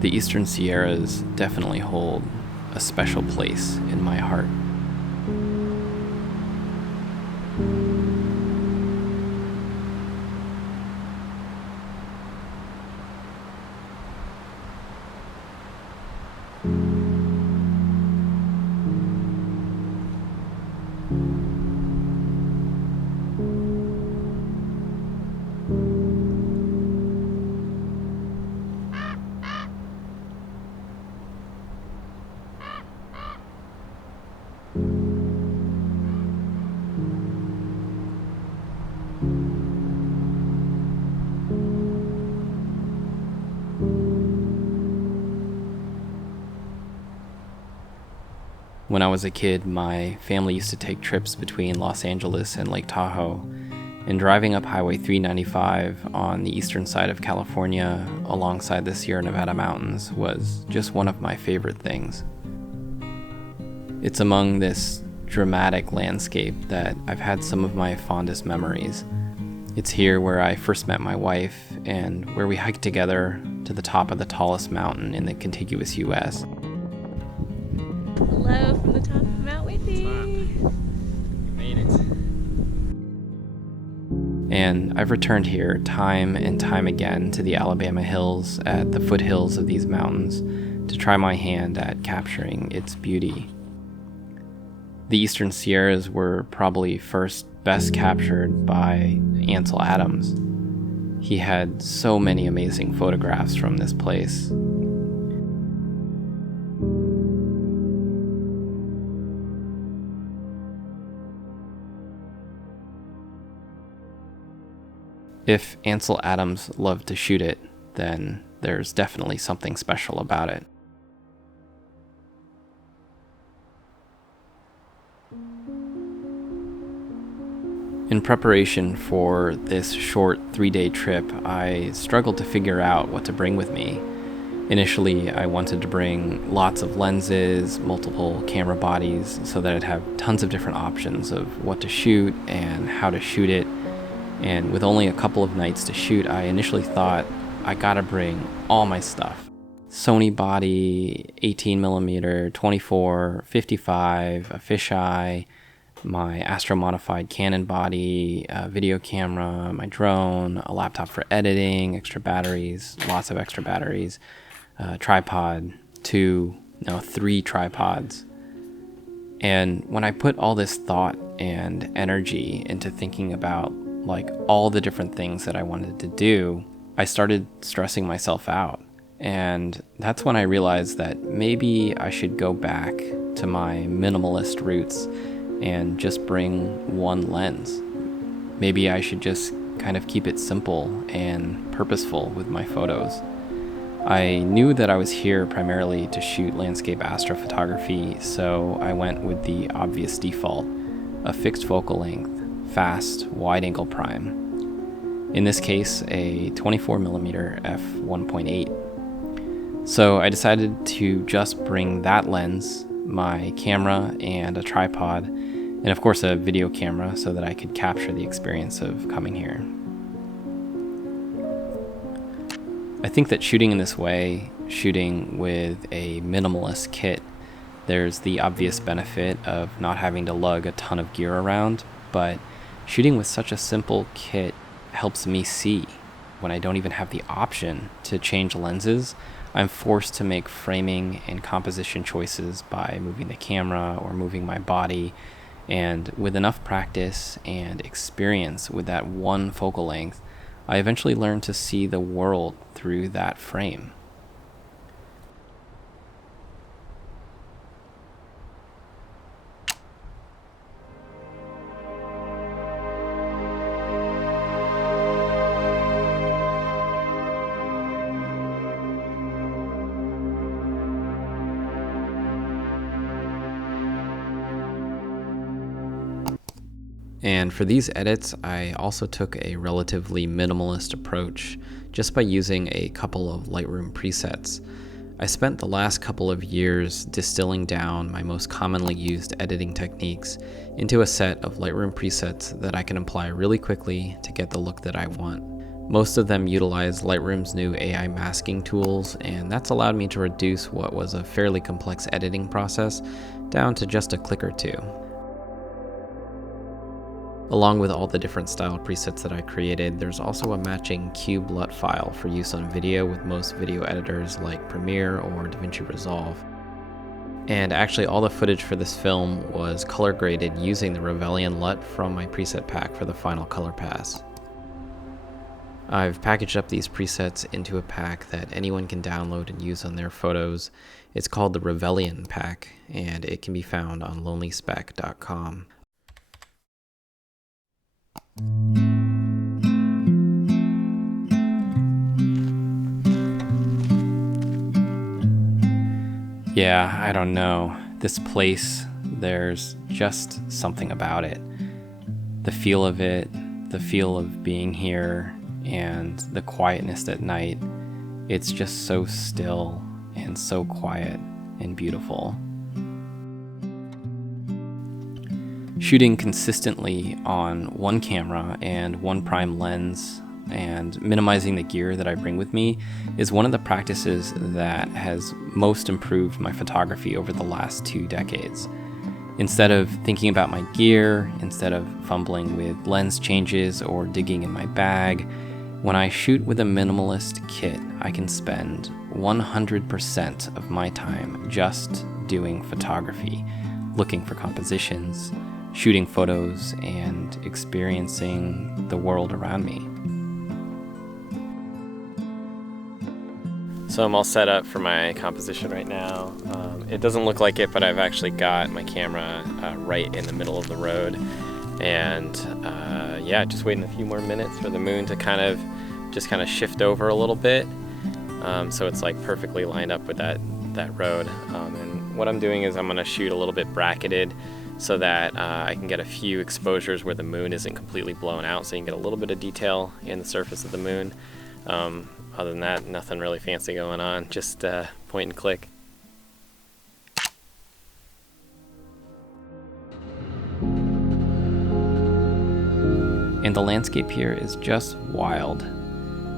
The Eastern Sierras definitely hold a special place in my heart. When I was a kid, my family used to take trips between Los Angeles and Lake Tahoe, and driving up Highway 395 on the eastern side of California alongside the Sierra Nevada mountains was just one of my favorite things. It's among this dramatic landscape that I've had some of my fondest memories. It's here where I first met my wife and where we hiked together to the top of the tallest mountain in the contiguous US. Hello from the top of Mount Whitney. You made it. And I've returned here time and time again to the Alabama hills at the foothills of these mountains to try my hand at capturing its beauty. The Eastern Sierras were probably first best captured by Ansel Adams. He had so many amazing photographs from this place. If Ansel Adams loved to shoot it, then there's definitely something special about it. In preparation for this short 3-day trip, I struggled to figure out what to bring with me. Initially, I wanted to bring lots of lenses, multiple camera bodies, so that I'd have tons of different options of what to shoot and how to shoot it. And with only a couple of nights to shoot, I initially thought, I gotta bring all my stuff. Sony body, 18mm, 24, 55, a fisheye, my Astro-modified Canon body, a video camera, my drone, a laptop for editing, extra batteries, lots of extra batteries, tripod, 3 tripods. And when I put all this thought and energy into thinking about all the different things that I wanted to do, I started stressing myself out. And that's when I realized that maybe I should go back to my minimalist roots and just bring one lens. Maybe I should just kind of keep it simple and purposeful with my photos. I knew that I was here primarily to shoot landscape astrophotography, so I went with the obvious default, a fixed focal length, fast, wide-angle prime. In this case, a 24mm f1.8. So I decided to just bring that lens, my camera, and a tripod, and of course a video camera so that I could capture the experience of coming here. I think that shooting in this way, shooting with a minimalist kit, there's the obvious benefit of not having to lug a ton of gear around, but shooting with such a simple kit helps me see. When I don't even have the option to change lenses, I'm forced to make framing and composition choices by moving the camera or moving my body, and with enough practice and experience with that one focal length, I eventually learned to see the world through that frame. And for these edits, I also took a relatively minimalist approach just by using a couple of Lightroom presets. I spent the last couple of years distilling down my most commonly used editing techniques into a set of Lightroom presets that I can apply really quickly to get the look that I want. Most of them utilize Lightroom's new AI masking tools, and that's allowed me to reduce what was a fairly complex editing process down to just a click or two. Along with all the different style presets that I created, there's also a matching cube LUT file for use on video with most video editors like Premiere or DaVinci Resolve. And actually all the footage for this film was color graded using the Rebellion LUT from my preset pack for the final color pass. I've packaged up these presets into a pack that anyone can download and use on their photos. It's called the Rebellion pack, and it can be found on lonelyspec.com. Yeah, I don't know. This place, there's just something about it. The feel of it, the feel of being here, and the quietness at night. It's just so still and so quiet and beautiful. Shooting consistently on one camera and one prime lens and minimizing the gear that I bring with me is one of the practices that has most improved my photography over the last 2 decades. Instead of thinking about my gear, instead of fumbling with lens changes or digging in my bag, when I shoot with a minimalist kit, I can spend 100% of my time just doing photography, looking for compositions, shooting photos, and experiencing the world around me. So I'm all set up for my composition right now. It doesn't look like it, but I've actually got my camera right in the middle of the road. And yeah, just waiting a few more minutes for the moon to kind of shift over a little bit. So it's like perfectly lined up with that road. And what I'm doing is I'm gonna shoot a little bit bracketed so that I can get a few exposures where the moon isn't completely blown out, so you can get a little bit of detail in the surface of the moon. Other than that, nothing really fancy going on, just point and click. And the landscape here is just wild.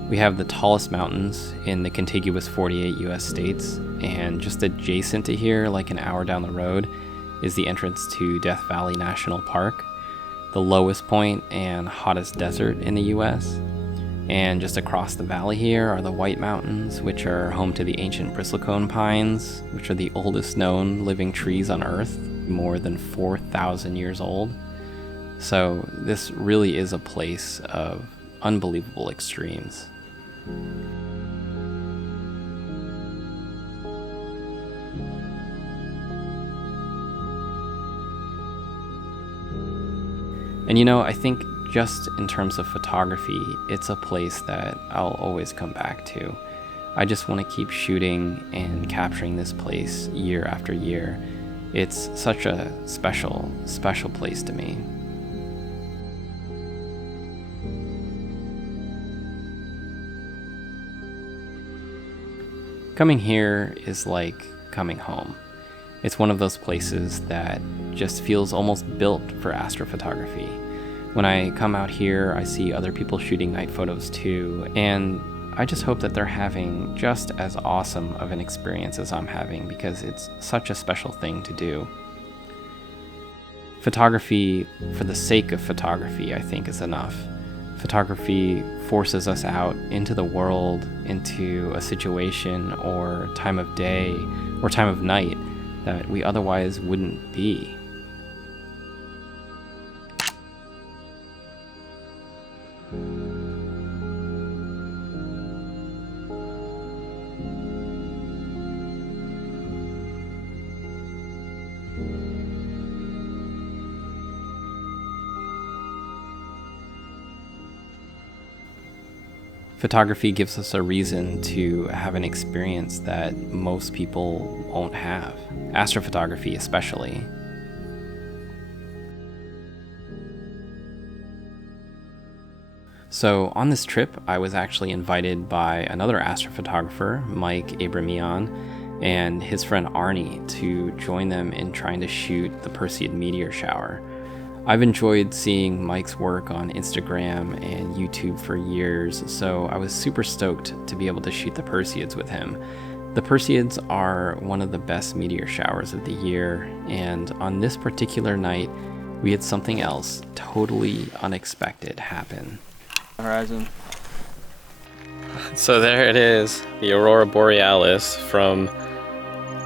We have the tallest mountains in the contiguous 48 US states, and just adjacent to here, like an hour down the road, is the entrance to Death Valley National Park, the lowest point and hottest desert in the US. And just across the valley here are the White Mountains, which are home to the ancient bristlecone pines, which are the oldest known living trees on Earth, more than 4,000 years old. So this really is a place of unbelievable extremes. And you know, I think just in terms of photography, it's a place that I'll always come back to. I just want to keep shooting and capturing this place year after year. It's such a special, special place to me. Coming here is like coming home. It's one of those places that just feels almost built for astrophotography. When I come out here, I see other people shooting night photos too, and I just hope that they're having just as awesome of an experience as I'm having, because it's such a special thing to do. Photography, for the sake of photography, I think is enough. Photography forces us out into the world, into a situation or time of day or time of night that we otherwise wouldn't be. Photography gives us a reason to have an experience that most people won't have. Astrophotography especially. So on this trip, I was actually invited by another astrophotographer, Mike Abramian, and his friend Arnie to join them in trying to shoot the Perseid meteor shower. I've enjoyed seeing Mike's work on Instagram and YouTube for years, so I was super stoked to be able to shoot the Perseids with him. The Perseids are one of the best meteor showers of the year, and on this particular night, we had something else totally unexpected happen. Horizon. So there it is, the Aurora Borealis from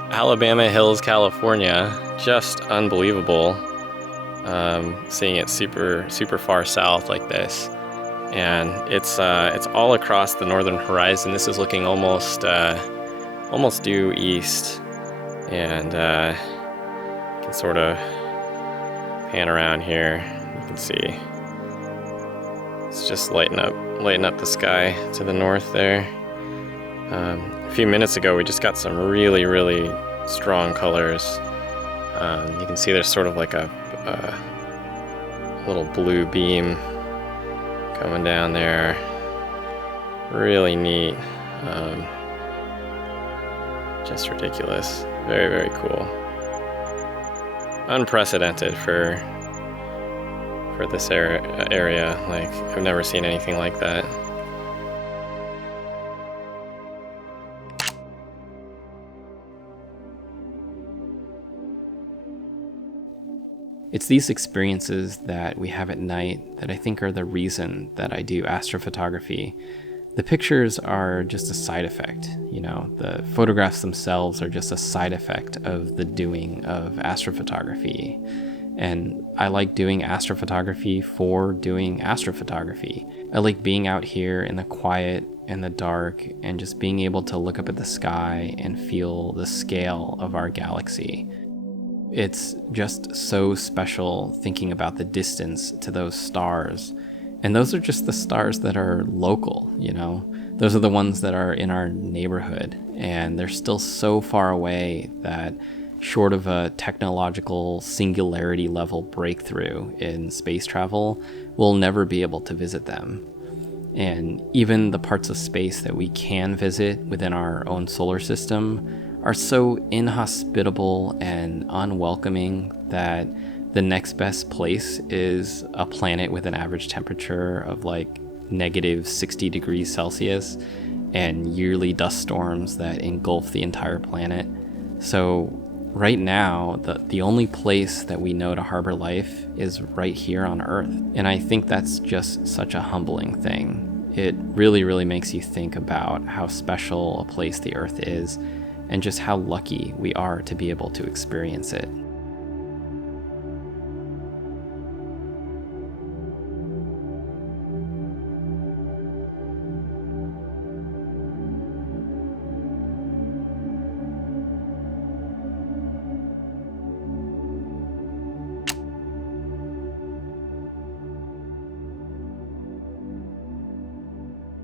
Alabama Hills, California. Just unbelievable. Seeing it super far south like this, and it's all across the northern horizon. This is looking almost due east, and you can sort of pan around here. You can see it's just lighting up the sky to the north there. A few minutes ago we just got some really strong colors. You can see there's sort of like a little blue beam coming down there. Really neat. Just ridiculous. Very cool. Unprecedented for this area. Like, I've never seen anything like that. It's these experiences that we have at night that I think are the reason that I do astrophotography. The pictures are just a side effect, you know, the photographs themselves are just a side effect of the doing of astrophotography. And I like doing astrophotography for doing astrophotography. I like being out here in the quiet and the dark and just being able to look up at the sky and feel the scale of our galaxy. It's just so special thinking about the distance to those stars. And those are just the stars that are local, you know? Those are the ones that are in our neighborhood. And they're still so far away that short of a technological singularity level breakthrough in space travel, we'll never be able to visit them. And even the parts of space that we can visit within our own solar system are so inhospitable and unwelcoming that the next best place is a planet with an average temperature of like negative 60 degrees Celsius and yearly dust storms that engulf the entire planet. So right now, the only place that we know to harbor life is right here on Earth. And I think that's just such a humbling thing. It really makes you think about how special a place the Earth is and just how lucky we are to be able to experience it.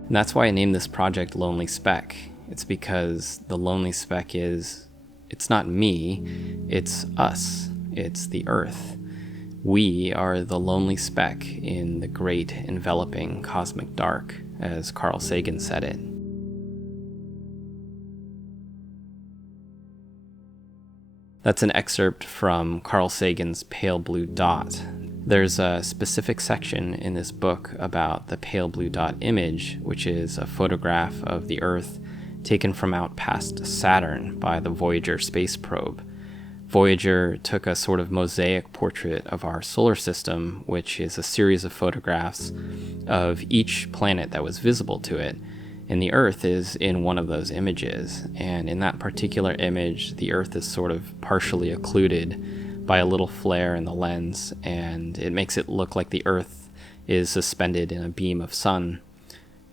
And that's why I named this project Lonely Speck. It's because the lonely speck it's not me, it's us, it's the Earth. We are the lonely speck in the great enveloping cosmic dark, as Carl Sagan said it. That's an excerpt from Carl Sagan's Pale Blue Dot. There's a specific section in this book about the pale blue dot image, which is a photograph of the Earth taken from out past Saturn by the Voyager space probe. Voyager took a sort of mosaic portrait of our solar system, which is a series of photographs of each planet that was visible to it. And the Earth is in one of those images. And in that particular image, the Earth is sort of partially occluded by a little flare in the lens, and it makes it look like the Earth is suspended in a beam of sun.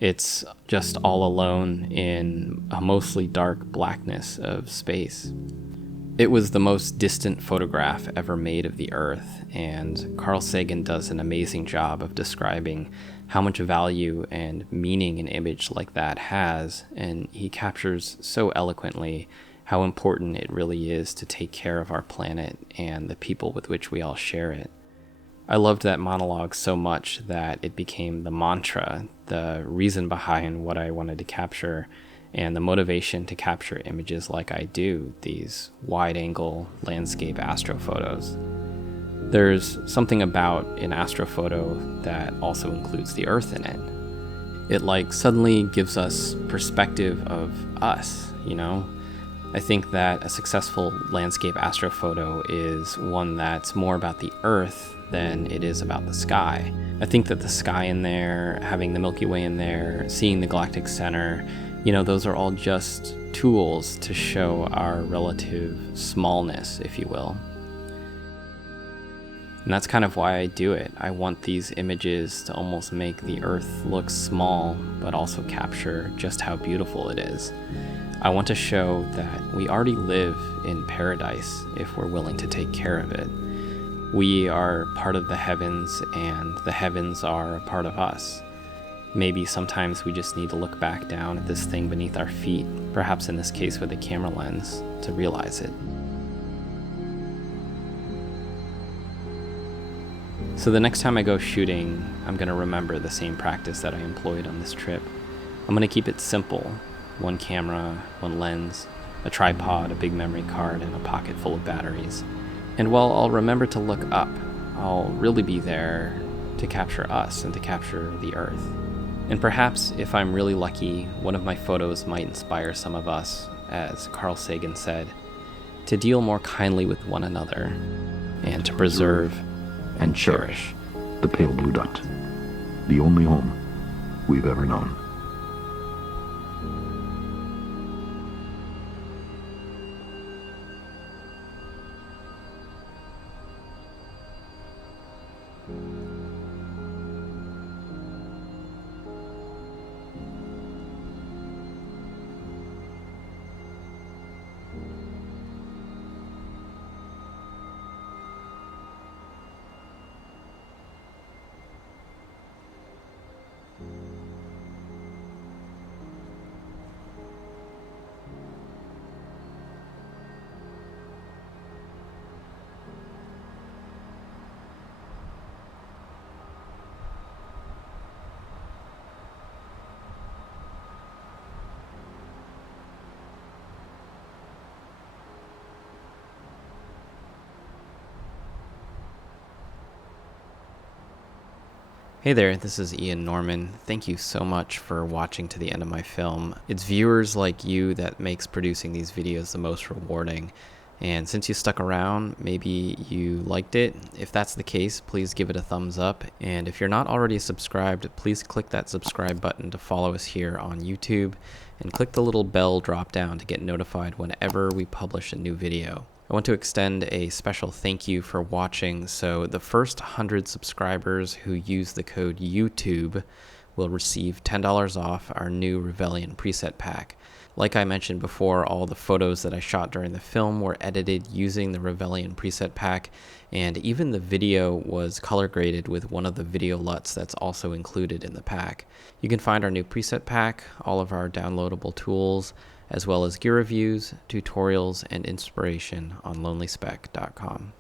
It's just all alone in a mostly dark blackness of space. It was the most distant photograph ever made of the Earth, and Carl Sagan does an amazing job of describing how much value and meaning an image like that has, and he captures so eloquently how important it really is to take care of our planet and the people with which we all share it. I loved that monologue so much that it became the mantra, the reason behind what I wanted to capture, and the motivation to capture images like I do, these wide-angle landscape astrophotos. There's something about an astrophoto that also includes the Earth in it. It like suddenly gives us perspective of us, you know? I think that a successful landscape astrophoto is one that's more about the Earth than it is about the sky. I think that the sky in there, having the Milky Way in there, seeing the galactic center, you know, those are all just tools to show our relative smallness, if you will. And that's kind of why I do it. I want these images to almost make the Earth look small, but also capture just how beautiful it is. I want to show that we already live in paradise if we're willing to take care of it. We are part of the heavens, and the heavens are a part of us. Maybe sometimes we just need to look back down at this thing beneath our feet, perhaps in this case with a camera lens, to realize it. So the next time I go shooting, I'm going to remember the same practice that I employed on this trip. I'm going to keep it simple. One camera, one lens, a tripod, a big memory card, and a pocket full of batteries. And while I'll remember to look up, I'll really be there to capture us and to capture the Earth. And perhaps, if I'm really lucky, one of my photos might inspire some of us, as Carl Sagan said, to deal more kindly with one another, and to preserve and cherish the pale blue dot, the only home we've ever known. Hey there, this is Ian Norman. Thank you so much for watching to the end of my film. It's viewers like you that makes producing these videos the most rewarding. And since you stuck around, maybe you liked it. If that's the case, please give it a thumbs up. And if you're not already subscribed, please click that subscribe button to follow us here on YouTube, and click the little bell drop down to get notified whenever we publish a new video. I want to extend a special thank you for watching. So the first 100 subscribers who use the code YouTube will receive $10 off our new Rebellion preset pack. Like I mentioned before, all the photos that I shot during the film were edited using the Rebellion preset pack, and even the video was color graded with one of the video LUTs that's also included in the pack. You can find our new preset pack, all of our downloadable tools, as well as gear reviews, tutorials, and inspiration on lonelyspec.com.